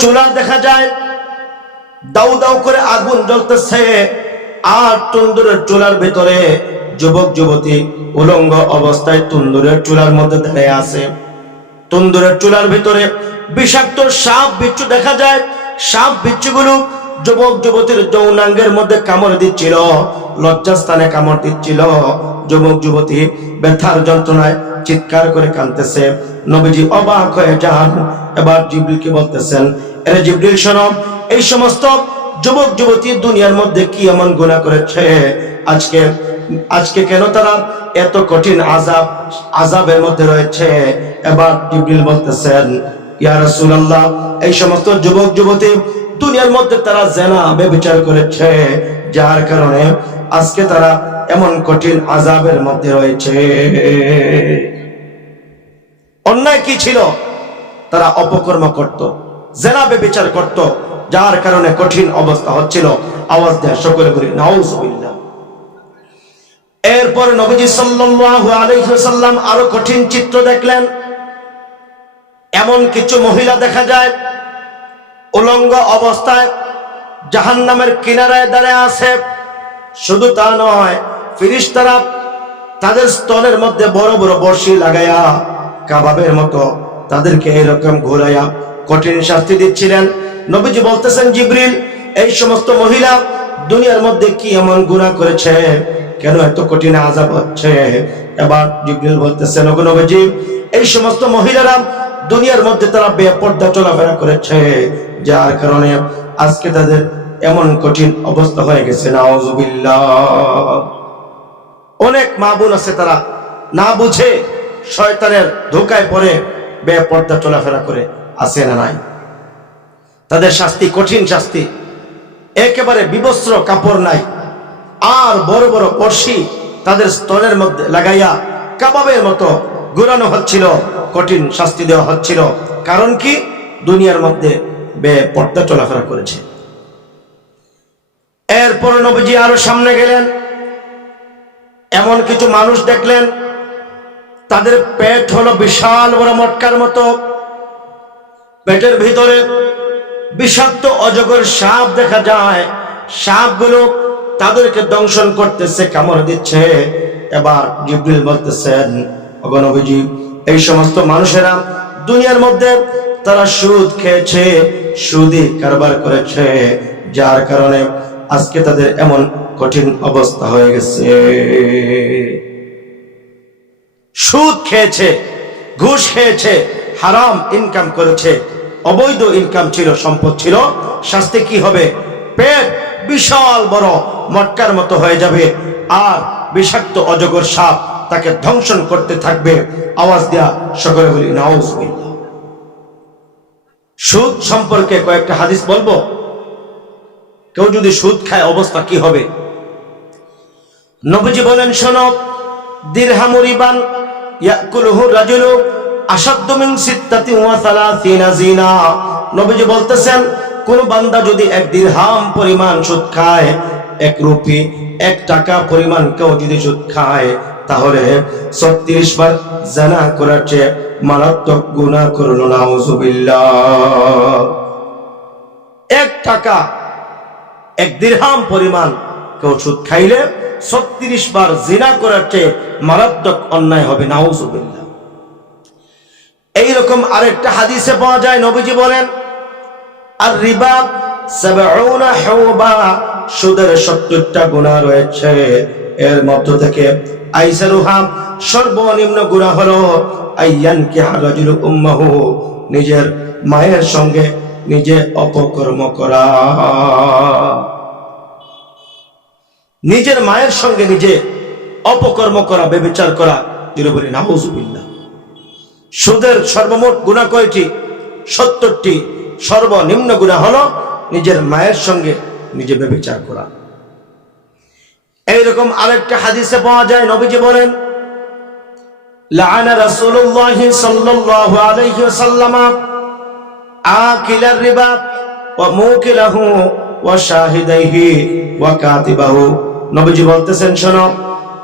চুলা দেখা যায়, দাউ দাউ করে আগুন জ্বলতেছে, আর তন্দুরের চুলার ভেতরে যুবক, যুবতী উলঙ্গ অবস্থায় তন্দুরের চুলার মধ্যে দাঁড়িয়ে আছে। তন্দুরের চুলার ভিতরে বিষাক্ত সাপ বিচ্ছু দেখা যায়, সাপ বিচ্ছুগুলো যুবক, যুবতীর যৌনাঙ্গের মধ্যে কামড় দিচ্ছিল, লজ্জাস্থানে কামড় দিচ্ছিল। যুবক, যুবতী ব্যথার যন্ত্রণায় চিৎকার করে কাঁদতেছে। নবীজি অবাক হয়ে যান। এবার জিবরিলকে বলতেছেন? এরে জিবরিল, শোনো, এই সমস্ত যুবক, যুবতী দুনিয়ার মধ্যে কি এমন গুনাহ করেছে? আজকে আজকে কেন তারা এত কঠিন আজাব আজাবের মধ্যে রয়েছে? এবার জিবরিল বলতেছেন, ইয়া রাসূলুল্লাহ, এই সমস্ত যুবক, যুবতী দুনিয়ার মধ্যে তারা জেনা বেবিচার করেছে। যার কারণে আজকে তারা এমন কঠিন আজাবের মধ্যে রয়েছে। অন্যায় কি ছিল? তারা অপকর্ম করত জেনা বেবিচার করত, যার কারণে কঠিন অবস্থা হচ্ছিল। আওয়াজ দেয় সকলে বলি, নাউজুবিল্লাহ। এরপর নবীজি সাল্লাল্লাহু আলাইহি ওয়াসাল্লাম আরও কঠিন চিত্র দেখলেন। এমন কিছু মহিলা দেখা যায়, উলঙ্গ অবস্থায় জাহান্নামের কিনারায় দাঁড়িয়ে আছে। শুধু তা নয়, ফিরিস্তারা তাদের স্তনের মধ্যে বড় বড় বর্ষি লাগাইয়া কাবাবের মতো তাদেরকে এরকম ঘোরাইয়া কঠিন শাস্তি দিচ্ছিলেন। নবীজি বলতেছেন, জিবরিল, এই সমস্ত মহিলা দুনিয়ার মধ্যে কি এমন গুনাহ করেছে? কেন এত কঠিন আজাব হচ্ছে? এবার জিবরিল বলতেছেন, ওগো নবীজি, এই সমস্ত মহিলারা দুনিয়ার মধ্যে তারা বেপর্দা চলাফেরা করেছে। যার কারণে আজকে তাদের এমন কঠিন অবস্থা হয়ে গেছে। নাউজুবিল্লাহ। অনেক মা বোন আছে তারা না বুঝে শয়তানের ধোকায় পড়ে বেপর্দা চলাফেরা করে আসে না নাই? তাদের শাস্তি কঠিন শাস্তি। একেবারে বিবস্ত্র কাপড় নাই। আর বড় বড় পড়শি তাদের স্তনের মধ্যে লাগাইয়া কাবাবের মতো ঘুরানো হচ্ছিল, কঠিন শাস্তি দেওয়া হচ্ছিল। কারণ কি? দুনিয়ার মধ্যে বে পর্দা চলাফেরা করেছে। এরপর নবীজি আরও সামনে গেলেন। এমন কিছু মানুষ দেখলেন তাদের পেট হলো বিশাল বড় মটকার মতো। পেটের ভিতরে বিষাক্ত অজগর সাপ দেখা যায়। সাপগুলো তাদেরকে দংশন করতেছে, কামড় দিচ্ছে। এবার জিব্রিল বলতেছেন অগণবীজি এই সমস্ত মানুষেরা দুনিয়ার মধ্যে তারা সুদ খেয়েছে সুদি কারবার করেছে। যার কারণে আজকে তাদের এমন কঠিন অবস্থা হয়ে গেছে। সুদ খেয়েছে, ঘুষ খেয়েছে, হারাম ইনকাম করেছে, অবৈধ ইনকাম ছিল, সম্পদ ছিল, শাস্তি কি হবে? পেট বিশাল বড়, মটকার মতো হয়ে যাবে। আর বিষাক্ত, অজগর সাপ তাকে ধ্বংসন করতে থাকবে। আওয়াজ দেয়া সকলে বলি নাউজ সুদ সম্পর্কে কয়েকটা হাদিস বলব? কেউ যদি সুদ খায়, অবস্থা কি হবে? নবীজি বলেন, শোনো দিরহামুরিবান ইয়াকুলুহু রাজুলু আসাদ্দু মিন সিত্তাতি ওয়া সালাসিনা জিনা নবীজি বলতেছেন, কোন বান্দা যদি এক দিরহাম পরিমাণ সুদ খায়, এক রুপি, এক টাকা পরিমাণ কেউ যদি সুদ খায়, তাহলে ছত্রিশ বার জানা করার চেয়ে মারাত্মক গুণা করল নাউজুবিল্লাহ। এক টাকা, এক দিরহাম পরিমাণ কেউ সুদ খাইলে ছত্রিশ বার জিনা করার চেয়ে মারাত্মক অন্যায় হবে, নাউজুবিল্লাহ। এইরকম আরেকটা হাদিসে পাওয়া যায়, নবীজি বলেন আর রিবা সুদের 70টা গুনাহ রয়েছে। এর মধ্য থেকে আইসারুহা সর্বনিম্ন গুনাহ হলো, আইয়ান কি হারাজুল উম্মাহু নিজের মায়ের সঙ্গে নিজে অপকর্ম করা। নিজের মায়ের সঙ্গে নিজে অপকর্ম করা বেবিচার করা দিলবরি নাউজুবিল্লাহ। সুদের সর্বমোট গুণা কয়টি? সত্তরটি। সর্বনিম্ন গুণা হলো নিজের মায়ের সঙ্গে নিজে বেবিচার করা। এইরকম আরেকটা হাদিসে পাওয়া যায়, নবীজি বলেন, লাআনা রিবা ওয়া মুকিলাহু ওয়া শাহিদাইহি ওয়া কাতিবাহু। নবীজি বলতেছেন, শোনো,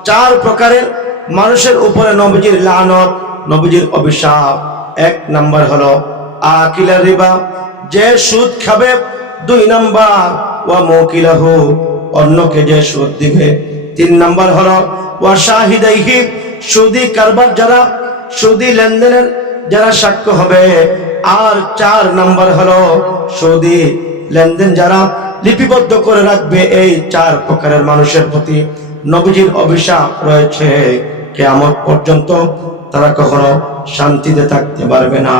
চার প্রকারের মানুষের উপরে নবীজির লানত, নবীজির অভিশাপ। এক নাম্বার হলো আকিলার রিবা, যে সুদ খাবে, দুই নাম্বার, ওয়া মৌকিলাহু, অন্যকে যে সুদ দিবে। তিন নাম্বার হলো, ওয়া শাহিদাইহি, সুদি কারবার যারা, সুদি লেনদেনের যারা সাক্ষ্য হবে। আর চার নাম্বার হলো, সুদি লেনদেন যারা লিপিবদ্ধ করে রাখবে এই চার প্রকারের মানুষের প্রতি নবীজির অভিশাপ রয়েছে। কেয়ামত পর্যন্ত তারা কখনো শান্তিতে থাকতে পারবে না।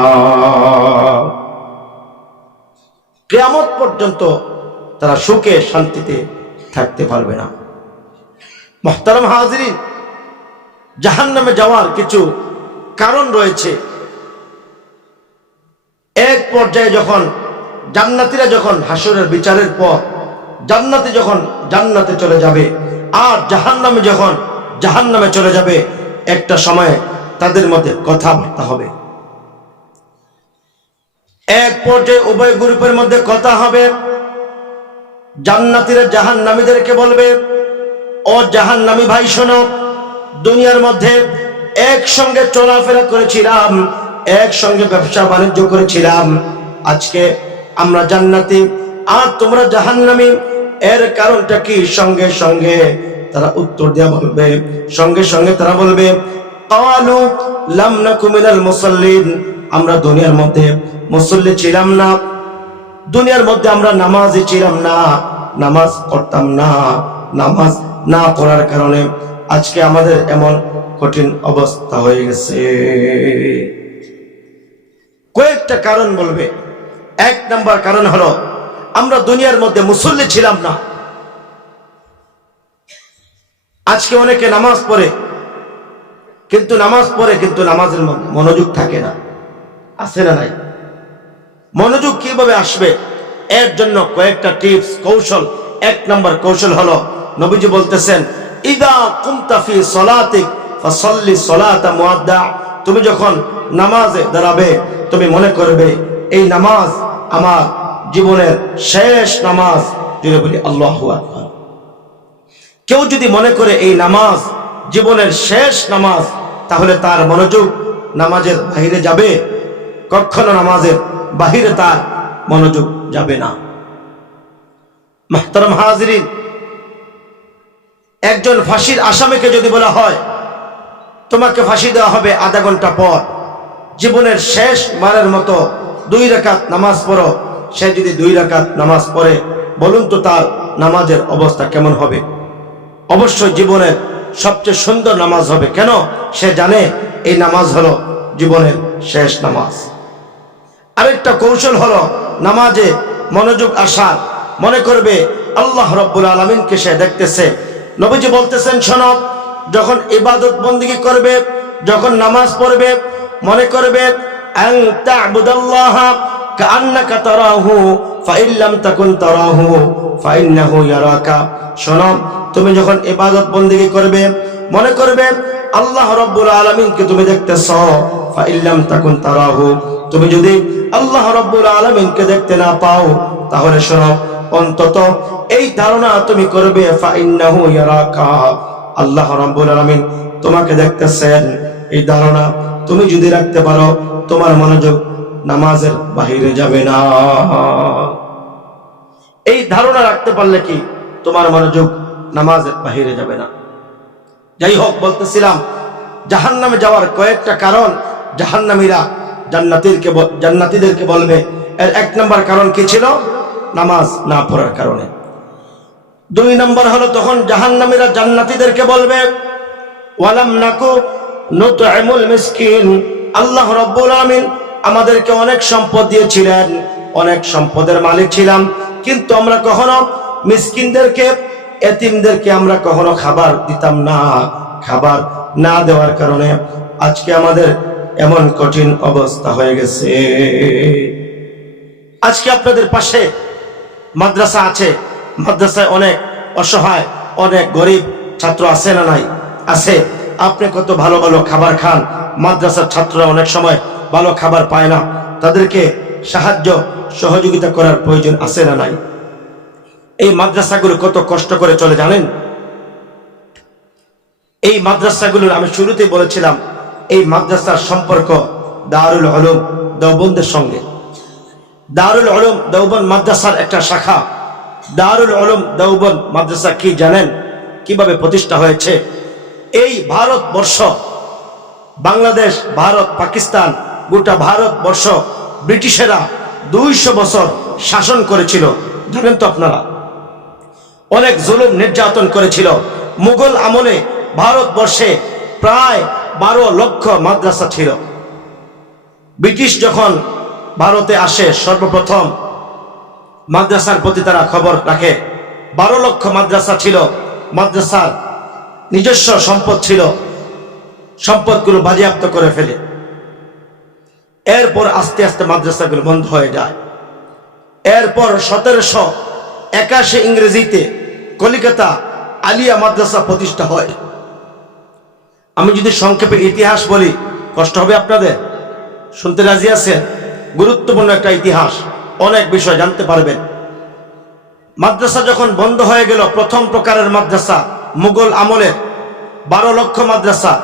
কেয়ামত পর্যন্ত তারা সুখে, শান্তিতে থাকতে পারবে না। মহতারাম হাজরি জাহান নামে যাওয়ার কিছু কারণ রয়েছে। এক পর্যায়ে যখন জান্নাতিরা যখন হাসরের বিচারের পর জান্নাতি যখন জান্নাতে চলে যাবে, আর জাহান নামে যখন জাহান নামে চলে যাবে, একটা সময় তাদের মধ্যে কথাবার্তা হবে। এক পর্যায়ে উভয় গ্রুপের মধ্যে কথা হবে। জান্নাতিরা জাহান নামীদেরকে বলবে, ও জাহান ভাই শোনো, দুনিয়ার মধ্যে একসঙ্গে চলাফেরা করেছিলাম, একসঙ্গে ব্যবসা বাণিজ্য করেছিলাম। আজকে আমরা জান্নাতি। আর তোমরা জাহান্নামী। এর কারণটা কি? সঙ্গে সঙ্গে তারা উত্তর দেওয়া বলবে। সঙ্গে সঙ্গে তারা বলবে মুসাল্লিন। আমরা দুনিয়ার মধ্যে মুসল্লি ছিলাম না। দুনিয়ার মধ্যে আমরা নামাজই ছিলাম না। নামাজ পড়তাম না। নামাজ না পড়ার কারণে আজকে আমাদের এমন কঠিন অবস্থা হয়ে গেছে। কয়েকটা কারণ বলবে। এক নাম্বার কারণ হলো, আমরা দুনিয়ার মধ্যে মুসল্লি ছিলাম না। আজকে অনেকে নামাজ পড়ে, কিন্তু নামাজ পড়ে, কিন্তু নামাজের মনোযোগ থাকে না। আছে না নাই? মনোযোগ কীভাবে আসবে? এর জন্য কয়েকটা টিপস, কৌশল। এক নম্বর কৌশল হলো, নবীজি বলতেছেন, ইদা কুমতাফি সলাতিক ফাসাল্লি সলাতা মুআদ্দা। তুমি যখন নামাজে দাঁড়াবে, তুমি মনে করবে এই নামাজ আমার জীবনের শেষ নামাজ যদি বলি আল্লাহু আকবার। কেউ যদি মনে করে এই নামাজ জীবনের শেষ নামাজ, তাহলে তার মনোযোগ নামাজের বাহিরে যাবে। কখনো নামাজের বাহিরে তার মনোযোগ যাবে না। মাহতারাম হাজরিন, একজন ফাঁসির আসামিকে যদি বলা হয়, তোমাকে ফাঁসি দেওয়া হবে আধা ঘণ্টা পর, জীবনের শেষ মারের মতো দুই রাকাত নামাজ পড়ো। সে যদি দুই রাকাত নামাজ পড়ে, বলুন তো তার নামাজের অবস্থা কেমন হবে? অবশ্যই জীবনের সবচেয়ে সুন্দর নামাজ হবে। কেন? সে জানে এই নামাজ হলো জীবনের শেষ নামাজ। আরেকটা কৌশল হলো নামাজে মনোযোগ আসার। মনে করবে আল্লাহ রব্বুল আলমিনকে সে দেখতেছে। নবীজি বলতেছেন সনব যখন ইবাদত বন্দিগি করবে, যখন নামাজ পড়বে, মনে করবে আন তা'বুদাল্লাহ কাআন্নাকা তারাহু, ফাইন লাম তাকুন তারাহু, ফাইন্নাহু ইয়ারাকা। শোনো, তুমি যখন ইবাদত বন্দিগি করবে, মনে করবে, আল্লাহ রব্বুল আলামিনকে তুমি দেখতেছ, ফাইন লাম তাকুন তারাহু। তুমি যদি আল্লাহ রব্বুল আলামিনকে দেখতে না পাও, তাহলে শোনো, অন্তত এই ধারণা তুমি করবে, ফাইন্নাহু ইয়ারাকা। আল্লাহ রাব্বুল আলামিন তোমাকে দেখতেছেন। এই ধারণা তুমি যদি রাখতে পারো, তোমার মনোযোগ নামাজের বাহিরে যাবে না। এই ধারণা রাখতে পারলে কি তোমার মনোযোগ নামাজের বাহিরে যাবে না? যাই হোক, বলতেছিলাম, জাহান্নামে যাওয়ার কয়েকটা কারণ জাহান্নামীরা জান্নাতীরকে জান্নাতীদেরকে বলবে। এর এক নম্বর কারণ কি ছিল? নামাজ না পড়ার কারণে। দুই নম্বর হলো তখন জাহান্নামীরা জান্নাতীদেরকে বলবে, ওয়ালাম নাকু আল্লাহ রাব্বুল আলামিন আমাদেরকে অনেক সম্পদ দিয়েছিলেন, অনেক সম্পদের মালিক ছিলাম, কিন্তু আমরা কখনো মিসকিনদেরকে, এতিমদেরকে আমরা কখনো খাবার দিতাম না, খাবার না দেওয়ার কারণে আজকে আমাদের এমন কঠিন অবস্থা হয়ে গেছে। আজকে আপনাদের পাশে মাদ্রাসা আছে, মাদ্রাসায় অনেক অসহায়, অনেক গরিব ছাত্র আছে না নাই? আছে। আপনি কত ভালো ভালো খাবার খান? মাদ্রাসার ছাত্ররা অনেক সময় ভালো খাবার পায় না। তাদেরকে সাহায্য, সহযোগিতা করার প্রয়োজন আছে না নাই? এই মাদ্রাসাগুলো কত কষ্ট করে চলে জানেন? এই মাদ্রাসাগুলোর আমি শুরুতেই বলেছিলাম, এই মাদ্রাসার সম্পর্ক দারুল আলম দেওবন্দের সঙ্গে। দারুল আলম দেওবন মাদ্রাসার একটা শাখা। দারুল আলম দেওবন মাদ্রাসা কি জানেন? কীভাবে প্রতিষ্ঠা হয়েছে? এই ভারতবর্ষ, বাংলাদেশ, ভারত, পাকিস্তান, গোটা ভারতবর্ষ ব্রিটিশেরা দুইশো বছর শাসন করেছিল। জানেন তো আপনারা। অনেক জুলুম নির্যাতন করেছিল। মুঘল আমলে ভারতবর্ষে প্রায় বারো লক্ষ মাদ্রাসা ছিল। ব্রিটিশ যখন ভারতে আসে, সর্বপ্রথম মাদ্রাসার প্রতি তারা খবর রাখে। বারো লক্ষ মাদ্রাসা ছিল মাদ্রাসার নিজস্ব সম্পদ ছিল। সম্পদগুলো বাজেয়াপ্ত করে ফেলে। এরপর আস্তে আস্তে মাদ্রাসাগুলো বন্ধ হয়ে যায়। এরপর সতেরোশো একাশি ইংরেজিতে কলিকাতা আলিয়া মাদ্রাসা প্রতিষ্ঠা হয়। আমি যদি সংক্ষেপে ইতিহাস বলি, কষ্ট হবে আপনাদের? শুনতে রাজি আছেন? গুরুত্বপূর্ণ একটা ইতিহাস, অনেক বিষয় জানতে পারবেন। মাদ্রাসা যখন বন্ধ হয়ে গেল, প্রথম প্রকারের মাদ্রাসা মুঘল আমলের বারো লক্ষ মাদ্রাসা।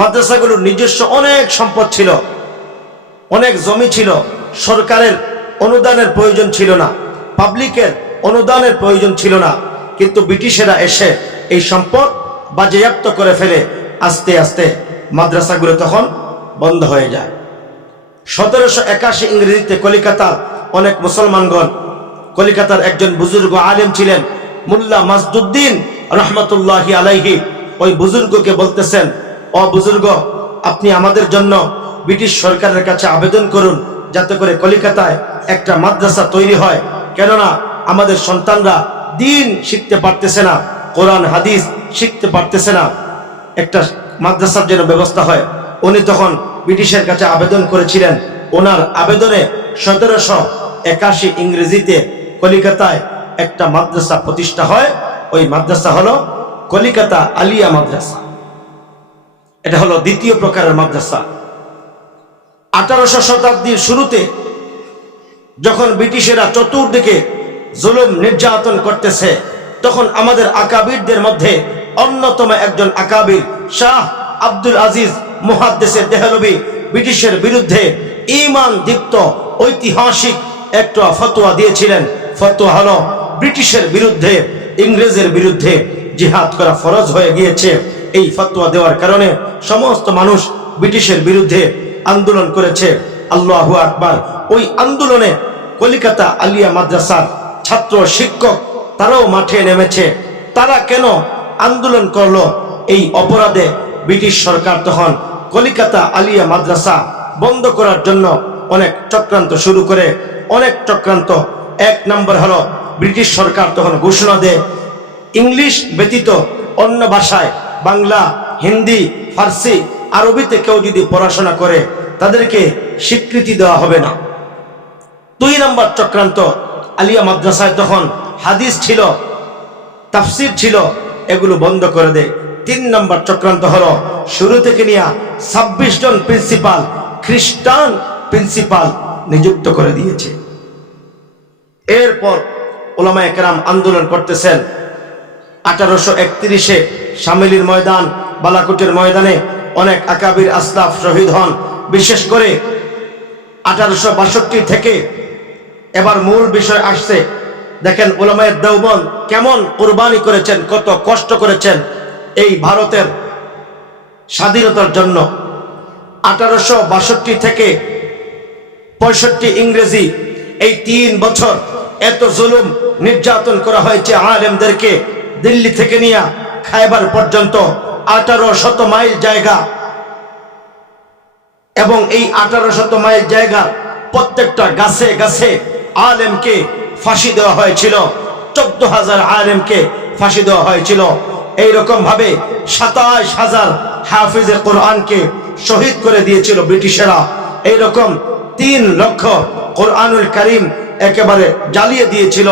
মাদ্রাসাগুলোর নিজস্ব অনেক সম্পদ ছিল, অনেক জমি ছিল, সরকারের অনুদানের প্রয়োজন ছিল না, পাবলিকের অনুদানের প্রয়োজন ছিল না, কিন্তু ব্রিটিশেরা এসে এই সম্পদ বাজেয়াপ্ত করে ফেলে, আস্তে আস্তে মাদ্রাসাগুলো তখন বন্ধ হয়ে যায়। সতেরোশো একাশি ইংরেজিতে কলিকাতার অনেক মুসলমানগণ, কলিকাতার একজন বুজুর্গ আলেম ছিলেন, মুল্লা মাসদুদ্দিন রহমতুল্লাহ আলাইহি ওই বুজুর্গকে বলতেছেন, ও বুজুর্গ, আপনি আমাদের জন্য ব্রিটিশ সরকারের কাছে আবেদন করুন যাতে করে কলিকাতায় একটা মাদ্রাসা তৈরি হয়। কেননা আমাদের সন্তানরা দিন শিখতে পারতেছে না, কোরআন, হাদিস শিখতে পারতেছে না। একটা মাদ্রাসার যেন ব্যবস্থা হয়। উনি তখন ব্রিটিশের কাছে আবেদন করেছিলেন। ওনার আবেদনে সতেরোশো একাশি ইংরেজিতে কলিকাতায় একটা মাদ্রাসা প্রতিষ্ঠা হয়। ওই মাদ্রাসা হলো কলিকাতা আলিয়া মাদ্রাসা। এটা হলো দ্বিতীয় প্রকারের মাদ্রাসা। আঠারোশো শতাব্দীর শুরুতে যখন ব্রিটিশেরা চতুর্দিকে জুলুম নির্যাতন করতেছে, তখন আমাদের আকাবিরদের মধ্যে অন্যতম একজন আকাবির শাহ আব্দুল আজিজ মুহাদ্দেসের দেহলবি ব্রিটিশের বিরুদ্ধে ইমান দীপ্ত ঐতিহাসিক একটা ফতোয়া দিয়েছিলেন। ফতোয়া হলো ব্রিটিশের বিরুদ্ধে ইংরেজের বিরুদ্ধে জিহাদ করা ফরজ হয়ে গিয়েছে। এই ফতোয়া দেওয়ার কারণে সমস্ত মানুষ ব্রিটিশের বিরুদ্ধে আন্দোলন করেছে। আল্লাহ আকবার। ওই আন্দোলনে কলিকাতা আলিয়া মাদ্রাসার ছাত্র, শিক্ষক তারাও মাঠে নেমেছে। তারা কেন আন্দোলন করল? এই অপরাধে ব্রিটিশ সরকার তখন কলিকাতা আলিয়া মাদ্রাসা বন্ধ করার জন্য অনেক চক্রান্ত শুরু করে। অনেক চক্রান্ত। এক নম্বর হলো ব্রিটিশ সরকার তখন ঘোষণা দেয়, ইংলিশ ব্যতীত অন্য ভাষায় বাংলা, হিন্দি, ফার্সি, আরবিতে কেউ যদি পড়াশোনা করে, তাদেরকে স্বীকৃতি দেওয়া হবে না। দুই নম্বর চক্রান্ত, আলিয়া মাদ্রাসায় তখন হাদিস ছিল, তাফসির ছিল, এগুলো বন্ধ করে দেয়। তিন নম্বর চক্রান্ত হলো, শুরু থেকে নিয়ে ছাব্বিশ জন প্রিন্সিপাল, খ্রিস্টান প্রিন্সিপাল নিযুক্ত করে দিয়েছে। এরপর ওলামা একরাম আন্দোলন করতেছেন। আঠারোশো একত্রিশে সামিলির ময়দান, বালাকুটের ময়দানে অনেক আকাবির আসলাফ শহীদ হন। বিশেষ করে আঠারোশো বাষট্টি থেকে এবার মূল বিষয় আসছে। দেখেন ওলামায়ের দেওবন কেমন কোরবানি করেছেন, কত কষ্ট করেছেন এই ভারতের স্বাধীনতার জন্য। আঠারোশো বাষট্টি থেকে পঁয়ষট্টি ইংরেজি এই তিন বছর এত জুলুম নির্যাতন করা হয়েছে আলেমদেরকে দিল্লি থেকে নিয়ে খাইবার পর্যন্ত আঠারো শত মাইল জায়গা। এবং এই আঠারো শত মাইল জায়গা প্রত্যেকটা গাছে গাছে আলেমকে ফাঁসি দেওয়া হয়েছিল। চোদ্দ হাজার আলেমকে ফাঁসি দেওয়া হয়েছিল। এইরকম ভাবে সাতাশ হাজার হাফিজে কোরআনকে শহীদ করে দিয়েছিল ব্রিটিশেরা। এইরকম তিন লক্ষ কোরআনুল করিম একেবারে জ্বালিয়ে দিয়েছিল।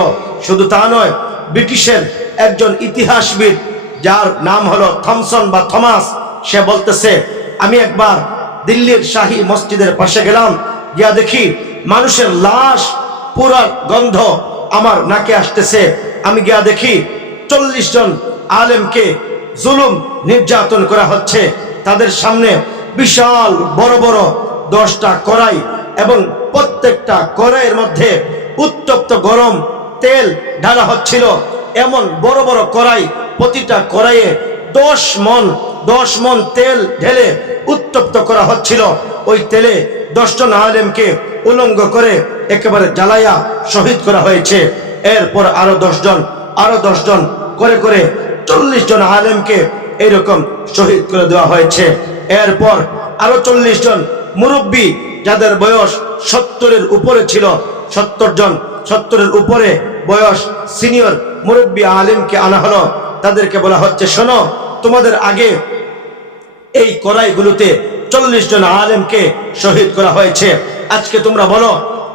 শুধু তা নয়, ব্রিটিশের একজন ইতিহাসবিদ, যার নাম হলো থমসন বা থমাস, সে বলতেছে, আমি একবার দিল্লির শাহী মসজিদের পাশে গেলাম, গিয়া দেখি মানুষের লাশ পুরা গন্ধ আমার নাকে আসতেছে। আমি গিয়া দেখি চল্লিশ জন আলেমকে জুলুম নির্যাতন করা হচ্ছে। তাদের সামনে বিশাল বড় বড় দশটা করাই এবং প্রত্যেকটা কড়াইয়ের মধ্যে উত্তপ্ত গরম তেল ঢালা হচ্ছিল। এমন বড় বড় কড়াই, প্রতিটা কড়াইয়ে দশ মন দশ মন তেল ঢেলে উত্তপ্ত করা হচ্ছিল। ওই তেলে দশজন আলেমকে উলঙ্গ করে একেবারে জ্বালাইয়া শহীদ করা হয়েছে। এরপর আরও দশজন আরও দশজন করে করে চল্লিশ জন আলেমকে এরকম শহীদ করে দেওয়া হয়েছে। এরপর আরও চল্লিশ জন মুরব্বী, যাদের বয়স সত্তরের উপরে ছিল সত্তর জন, সত্তরের উপরে বয়স সিনিয়র মুরব্বী আলিমকে আনা হলো। তাদেরকে বলা হচ্ছে, শোনো, তোমাদের আগে এই কড়াইগুলোতে চল্লিশ জন আলেমকে শহীদ করা হয়েছে। আজকে তোমরা বলো,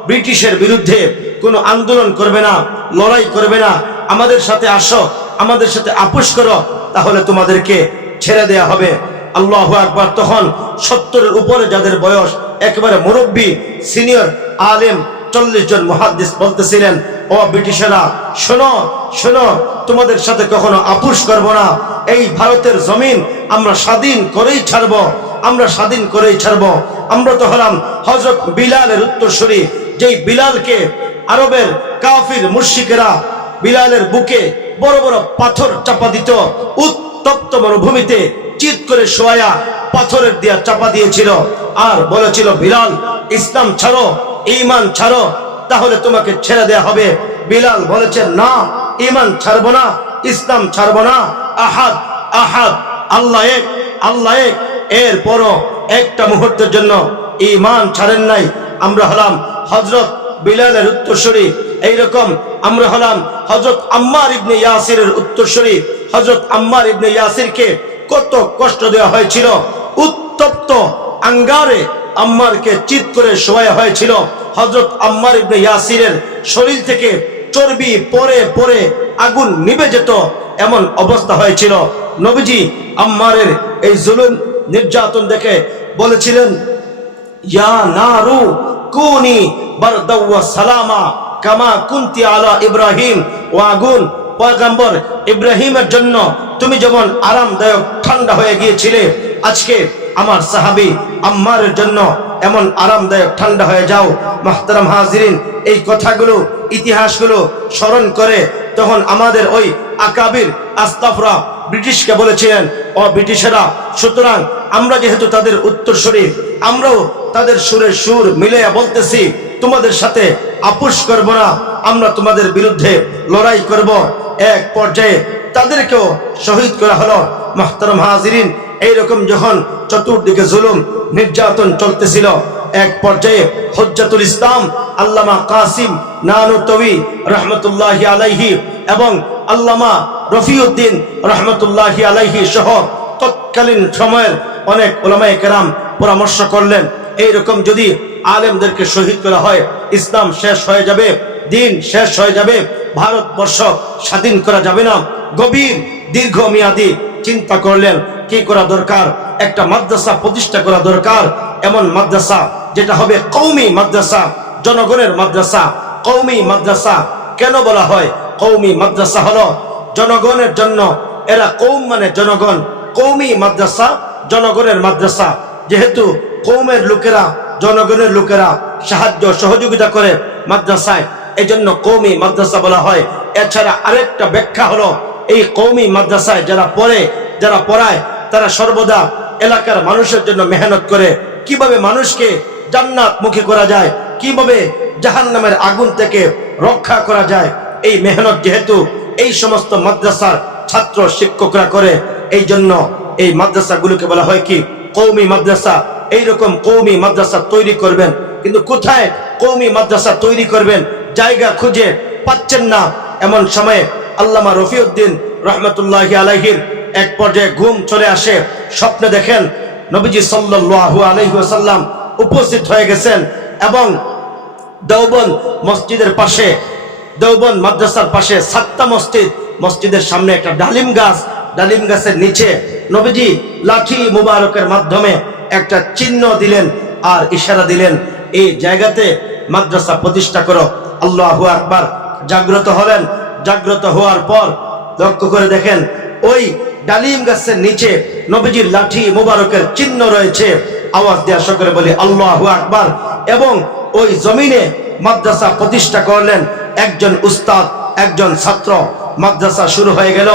ব্রিটিশের বিরুদ্ধে কোনো আন্দোলন করবে না, লড়াই করবে না। আমাদের সাথে আসো, আমাদের সাথে আপোষ করো, তাহলে তোমাদেরকে ছেড়ে দেয়া হবে। আল্লাহ আকবার। তখন সত্তরের উপরে যাদের বয়স, একেবারে মুরব্বী, সিনিয়র, আলেম চল্লিশ জন মহাদ্দিস বলতেছিলেন, ও ব্রিটিশেরা, শোনো শোনো, তোমাদের সাথে কখনো আপুস করব না। এই ভারতের জমিন আমরা স্বাধীন করেই ছাড়বো, আমরা স্বাধীন করেই ছাড়বো। আমরা তো হলাম হজরত বিলালের উত্তরসূরি, যেই বিলালকে আরবের কাফির মুর্শিকেরা বিলালের বুকে বড় বড় পাথর চাপা দিত, উত্তপ্ত মরুভূমিতে চিত করে শোয়া পাথরের দিয়া চাপা দিয়েছিল। আর বলেছিল, বিলাল, ইসলাম ছাড়ো ইমান ছাড়ো, তাহলে তোমাকে ছেড়ে দেয়া হবে। বিলাল বলেছেন না, ইমান ছাড়বো না, ইসলাম ছাড়বো না। আহাদ আহাদ, আল্লাহ এক আল্লাহ এক। এর পরও একটা মুহূর্তের জন্য ইমান ছাড়েন নাই। আমরা হলাম হজরত বিলালের উত্তরসূরি। এইরকম আমরা হলাম হজরত আম্মার ইবনে ইয়াসিরের উত্তরসূরি। হজরত আম্মার ইবনে ইয়াসিরকে কত কষ্ট দেওয়া হয়েছিল। উত্তপ্ত আঙ্গারে আম্মারকে চিত করে শোয়া হয়েছিল। হজরত আম্মার ইবনে ইয়াসিরের শরীর থেকে চর্বি পরে পরে আগুন নিভে যেত এমন অবস্থা হয়েছিল। নবীজি আম্মারের এই জুলুম নির্যাতন দেখে বলেছিলেন, ইয়া নারু কুনি বারদাও ওয়া সালামা কামা কুনতি আলা ইব্রাহিম। ও আগুন, পয়গম্বর ইব্রাহিমের জন্য তুমি যেমন আরামদায়ক, ঠান্ডা হয়ে গিয়েছিলে, আজকে আমার সাহাবী আম্মারের জন্য এমন আরামদায়ক ঠান্ডা হয়ে যাও, মাহতারাম হাজিরিন। এই কথাগুলো, ইতিহাসগুলো স্মরণ করে তখন আমাদের ওই আকাবির আস্তাফরা ব্রিটিশকে বলেছিলেন ও ব্রিটিশেরা, সুতরাং আমরা যেহেতু তাদের উত্তরসূরি, আমরাও তাদের সুরের সুর মিলে বলতেছি, তোমাদের সাথে আপোষ করব না, আমরা তোমাদের বিরুদ্ধে লড়াই করব। এক পর্যায়ে তাদেরকেও শহীদ করা হলো মাহতারম হাজিরিন। এইরকম যখন চতুর্দিকে জুলুম, নির্যাতন চলতেছিল, এক পর্যায়ে হজ্জাতুল ইসলাম, আল্লামা কাসিম নানুতবি রহমতুল্লাহ আলাইহি এবং আল্লামা রফিউদ্দিন রহমতুল্লাহ আলাইহি সহ তৎকালীন সময়ের অনেক ওলামায়ে কেরাম পরামর্শ করলেন, এইরকম যদি আলেমদেরকে শহীদ করা হয়, ইসলাম শেষ হয়ে যাবে, দিন শেষ হয়ে যাবে, ভারতবর্ষ স্বাধীন করা যাবে না, গভীর, দীর্ঘমেয়াদী চিন্তা করলেন, কি করা দরকার? একটা মাদ্রাসা প্রতিষ্ঠা করা দরকার। এমন মাদ্রাসা যেটা হবে কৌমি মাদ্রাসা, জনগণের মাদ্রাসা। কৌমি মাদ্রাসা কেন বলা হয়? কৌমি মাদ্রাসা হলো জনগণের জন্য, এরা কৌম মানে জনগণ। কৌমি মাদ্রাসা জনগণের মাদ্রাসা। যেহেতু কৌমের লোকেরা, জনগণের লোকেরা সাহায্য সহযোগিতা করে মাদ্রাসায় এই জন্য কৌমি মাদ্রাসা বলা হয়। এছাড়া আরেকটা ব্যাখ্যা হলো এই কৌমি মাদ্রাসায় যারা পড়ে, যারা পড়ায়, তারা সর্বদা এলাকার মানুষের জন্য মেহনত করে। কীভাবে মানুষকে জান্নাত মুখী করা যায়, কীভাবে জাহান নামের আগুন থেকে রক্ষা করা যায়, এই মেহনত যেহেতু এই সমস্ত মাদ্রাসার ছাত্র শিক্ষকরা করে এই জন্য এই মাদ্রাসাগুলোকে বলা হয় কি? কৌমি মাদ্রাসা। এইরকম কৌমি মাদ্রাসা তৈরি করবেন। কিন্তু কোথায় কৌমি মাদ্রাসা তৈরি করবেন? জায়গা খুঁজে পাচ্ছেন না। এমন সময়ে আল্লামা রফিউদ্দিন রহমতুল্লাহ আলাইহির এক পর্যায়ে ঘুম চলে আসে, স্বপ্নে দেখেন নবীজি সাল্লাল্লাহু আলাইহি ওয়াসাল্লাম উপস্থিত হয়ে গেছেন এবং দেওবন মসজিদের পাশে দেওবন মাদ্রাসার পাশে সাতটা মসজিদ, মসজিদের সামনে একটা ডালিম গাছ, ডালিম গাছের নিচে নবীজি লাঠি মুবারকের মাধ্যমে একটা চিহ্ন দিলেন আর ইশারা দিলেন, এই জায়গাতে মাদ্রাসা প্রতিষ্ঠা করো, আল্লাহ আকবার, জাগ্রত হলেন। জাগ্রত হওয়ার পর, লক্ষ্য করে দেখেন, ওই ডালিম গাছের নিচে নবীজির লাঠি মুবারকের চিহ্ন রয়েছে। আওয়াজ দেওয়া সকলে বলি, আল্লাহ আকবার। এবং ওই জমিনে মাদ্রাসা প্রতিষ্ঠা করলেন একজন উস্তাদ, একজন ছাত্র। মাদ্রাসা শুরু হয়ে গেল,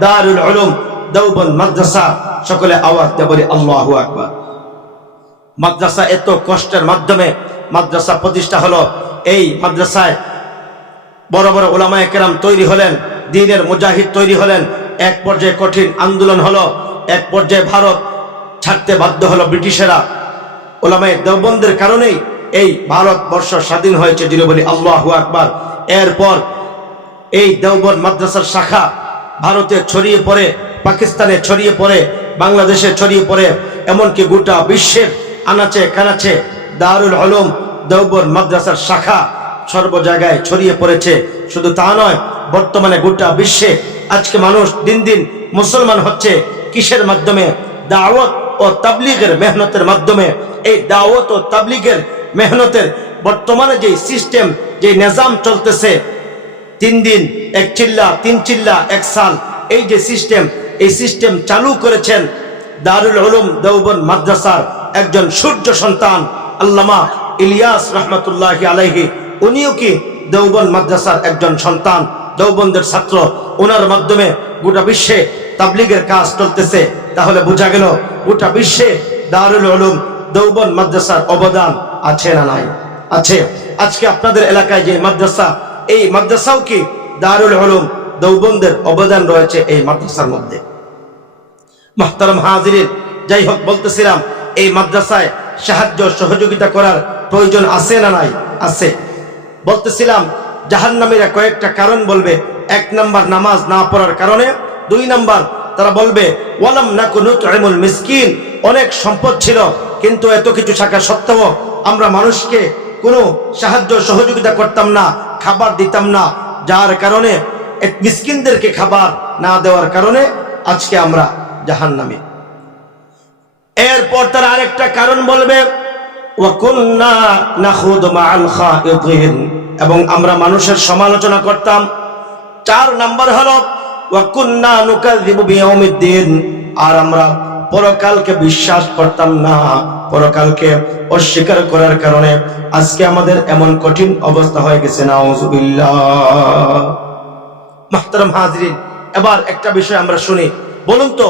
দারুল উলুম দৌবন মাদ্রাসা। সকলে আওয়াজ দিয়ে বলি, আল্লাহু আকবার। মাদ্রাসা এত কষ্টের মাধ্যমে মাদ্রাসা প্রতিষ্ঠা হলো। এই মাদ্রাসায় বড় বড় ওলামায়ে কেরাম তৈরি হলেন, দিনের মুজাহিদ তৈরি হলেন। এক পর্যায়ে কঠিন আন্দোলন হলো, এক পর্যায়ে ভারত ছাড়তে বাধ্য হলো ব্রিটিশেরা। ওলামায় দেওবন্দের কারণেই এই ভারতবর্ষ স্বাধীন হয়েছে, যিনি আল্লাহু আকবার। এরপর এই দেওবন মাদ্রাসার শাখা ভারতে ছড়িয়ে পড়ে, পাকিস্তানে ছড়িয়ে পড়ে, বাংলাদেশে ছড়িয়ে পড়ে, এমনকি গোটা বিশ্বের আনাচে কানাচে দারুল আলম দেওবন মাদ্রাসার শাখা সর্ব জায়গায় ছড়িয়ে পড়েছে। শুধু তা নয়, বর্তমানে গোটা বিশ্বে আজকে মানুষ দিন দিন মুসলমান হচ্ছে। কিসের মাধ্যমে? দাওয়াত ও তাবলিগের মেহনতের মাধ্যমে। এই দাওয়াত ও তাবলিগের মেহনতের বর্তমানে যে সিস্টেম, যে নিজাম চলতেছে, তিন দিন, এক চিল্লা, তিন চিল্লা, এক সাল, এই যে সিস্টেম, এই সিস্টেম চালু করেছেন দারুল উলুম দেওবন মাদ্রাসার একজন সূর্য সন্তান আল্লামা ইলিয়াস রহমতুল্লাহ আলাইহি। উনিও কি দেওবন মাদ্রাসার একজন সন্তান, দেওবন্দের ছাত্র। ওনার মাধ্যমে গোটা বিশ্বে তাবলিগের কাজ চলতেছে। তাহলে বোঝা গেল গোটা বিশ্বে দারুল উলুম দেওবন মাদ্রাসার অবদান আছে না নাই? আছে। আজকে আপনাদের এলাকায় যে মাদ্রাসা, এই মাদ্রাসাও কি দারুল উলুম দেওবন্দের অবদান রয়েছে এই মাদ্রাসার মধ্যে? মাহতারাম হাজিরিন, যাই হোক বলতেছিলাম, এই মাদ্রাসায় সাহায্য সহযোগিতা করার প্রয়োজন আছে না নাই? আছে। বলতেছিলাম, জাহান্নামীরা কয়েকটা কারণ বলবে। এক নাম্বার নামাজ না পড়ার কারণে, দুই নাম্বার তারা বলবে, ওয়ালাম নাকুনুতআইমুল মিসকিন। অনেক সম্পদ ছিল, কিন্তু এত কিছু থাকা সত্ত্বেও আমরা মানুষকে কোনো সাহায্য সহযোগিতা করতাম না, খাবার দিতাম না। যার কারণে মিসকিনদেরকে খাবার না দেওয়ার কারণে আজকে আমরা জাহান্নামী। এরপর তারা আরেকটা কারণ বলবে এবং আমরা মানুষের সমালোচনা করতাম। চার নাম্বার হলো আর আমরা পরকালকে বিশ্বাস করতাম না। পরকালকে অস্বীকার করার কারণে আজকে আমাদের এমন কঠিন অবস্থা হয়ে গেছে হাজরিন, এবার একটা বিষয় আমরা শুনি। বলুন তো